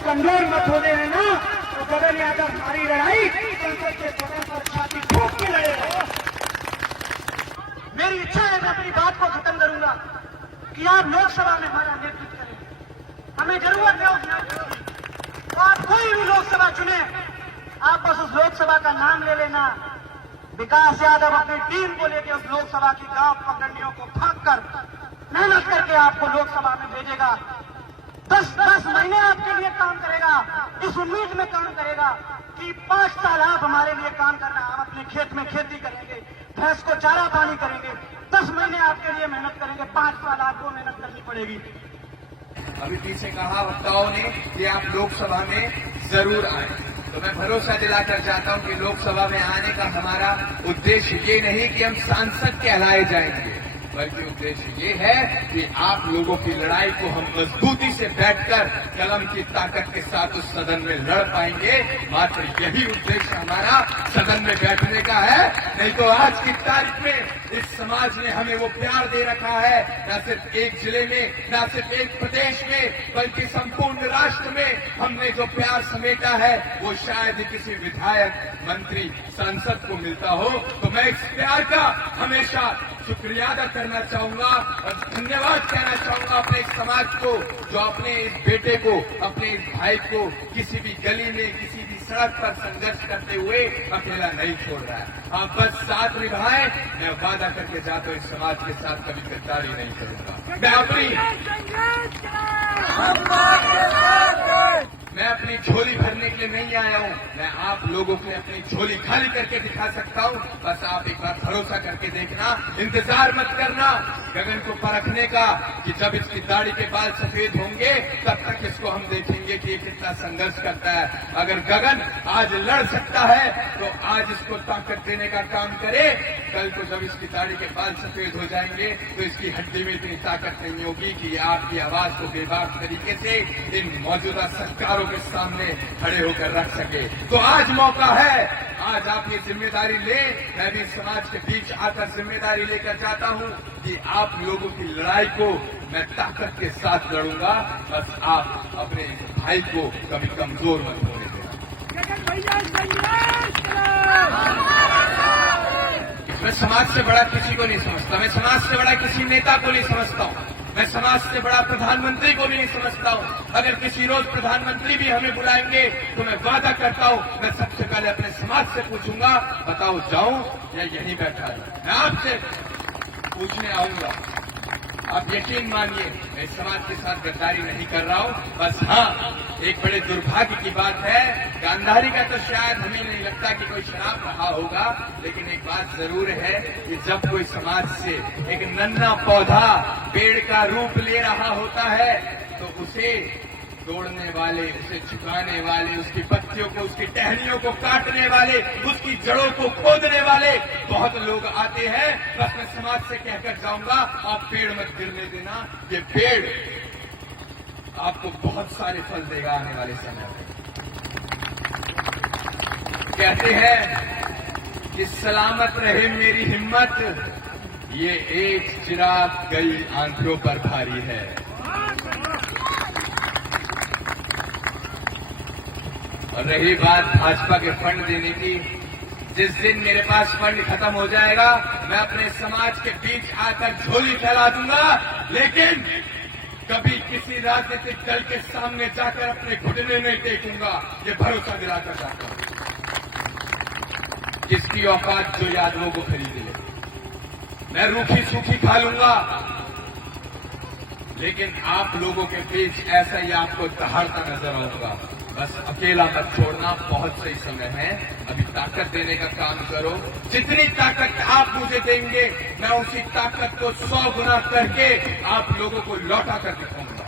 कमजोर मत होने देना। तो गगन यादव हमारी लड़ाई संसद के सदन पर छाती ठोक के लड़ेगा। मेरी इच्छा है, मैं अपनी बात को खत्म करूंगा कि आप लोकसभा में हमारा नेतृत्व करें। हमें जरूरत है उस नेतृत्व की। तो आप कोई भी लोकसभा चुने, आप बस उस लोकसभा का नाम ले लेना। विकास यादव अपनी टीम को लेकर उस लोकसभा की गांव पगडंडियों को भाग कर मेहनत करके आपको लोकसभा में भेजेगा। 10 महीने आपके लिए काम करेगा, इस उम्मीद में काम करेगा कि 5 साल आप हमारे लिए काम करना। हम अपने खेत में खेती करेंगे, भैंस को चारा पानी करेंगे। 10 महीने आपके लिए मेहनत करेंगे, 5 साल आपको मेहनत करनी पड़ेगी। अभी पीछे कहा वक्ताओं ने कि आप लोकसभा में जरूर आए, तो मैं भरोसा दिलाकर चाहता हूं कि लोकसभा में आने का हमारा उद्देश्य ये नहीं कि हम सांसद कहलाए जाएंगे, बल्कि उद्देश्य ये है कि आप लोगों की लड़ाई को हम मजबूती से बैठकर कलम की ताकत के साथ उस सदन में लड़ पाएंगे। मात्र यही उद्देश्य हमारा सदन में बैठने का है। नहीं तो आज की तारीख में इस समाज ने हमें वो प्यार दे रखा है, न सिर्फ एक जिले में, न सिर्फ एक प्रदेश में, बल्कि संपूर्ण राष्ट्र में हमने जो प्यार समेटा है वो शायद ही किसी विधायक, मंत्री, सांसद को मिलता हो। तो मैं इस प्यार का हमेशा शुक्रिया अदा करना चाहूंगा और धन्यवाद कहना चाहूंगा अपने इस समाज को, जो अपने इस बेटे को, अपने इस भाई को किसी भी गली में, किसी भी सड़क पर संघर्ष करते हुए अकेला नहीं छोड़ रहा है। आप बस साथ निभाएं। मैं वादा करके जाता हूं इस समाज के साथ कभी गद्दारी नहीं करूंगा। मैं अपनी झोली भरने के लिए नहीं आया हूं, मैं आप लोगों के अपनी झोली खाली करके दिखा सकता हूं। बस आप एक बार भरोसा करके देखना, इंतजार मत करना गगन को परखने का कि जब इसकी दाढ़ी के बाल सफेद होंगे तब तक इसको हम देखेंगे कि ये कितना संघर्ष करता है। अगर गगन आज लड़ सकता है तो आज इसको ताकत देने का काम करे। कल को जब इसकी दाढ़ी के बाल सफेद हो जाएंगे तो इसकी हड्डी में इतनी ताकत नहीं होगी कि आपकी आवाज को बेबाक तरीके से इन मौजूदा सरकारों के सामने खड़े होकर रख सके। तो आज मौका है, आज आप ये जिम्मेदारी लें। मैं भी समाज के बीच आकर जिम्मेदारी लेकर जाता हूं कि आप लोगों की लड़ाई को मैं ताकत के साथ लड़ूंगा। बस आप अपने भाई को कभी कमजोर मत होने देना। मैं समाज से बड़ा किसी को नहीं समझता, मैं समाज से बड़ा किसी नेता को नहीं समझता हूं, मैं समाज से बड़ा प्रधानमंत्री को भी नहीं समझता हूं। अगर किसी रोज प्रधानमंत्री भी हमें बुलाएंगे तो मैं वादा करता हूं, मैं सबसे पहले अपने समाज से पूछूंगा, बताओ जाऊं या यहीं बैठा रहूं। मैं आपसे पूछने आऊंगा। आप यकीन मानिए मैं इस समाज के साथ गद्दारी नहीं कर रहा हूं। बस हाँ, एक बड़े दुर्भाग्य की बात है, गांधारी का तो शायद हमें नहीं लगता कि कोई शराब रहा होगा, लेकिन एक बात जरूर है कि जब कोई समाज से एक नन्हा पौधा पेड़ का रूप ले रहा होता है तो उसे तोड़ने वाले, उसे झुकाने वाले, उसकी पत्तियों को, उसकी टहनियों को काटने वाले, उसकी जड़ों को खोदने वाले बहुत लोग आते हैं। बस मैं समाज से कहकर जाऊंगा, आप पेड़ मत गिरने देना। ये पेड़ आपको बहुत सारे फल देगा आने वाले समय में। कहते हैं कि सलामत रहे मेरी हिम्मत, ये एक चिराग गई आंखों पर भारी है। और रही बात भाजपा के फंड देने की, जिस दिन मेरे पास फंड खत्म हो जाएगा मैं अपने समाज के बीच आकर झोली फैला दूंगा, लेकिन कभी किसी राजनीतिक दल के सामने जाकर अपने घुटने नहीं टेकूंगा। ये भरोसा दिलाकर चाहता हूं। किसकी औकात जो यादवों को खरीद ले, मैं रूखी सूखी खा लूंगा, लेकिन आप लोगों के बीच ऐसा ही आपको दहाड़ता नजर आऊंगा। बस अकेला मत छोड़ना, बहुत सही समय है, अभी ताकत देने का काम करो। जितनी ताकत आप मुझे देंगे मैं उसी ताकत को 100 गुना करके आप लोगों को लौटा कर दिखाऊंगा।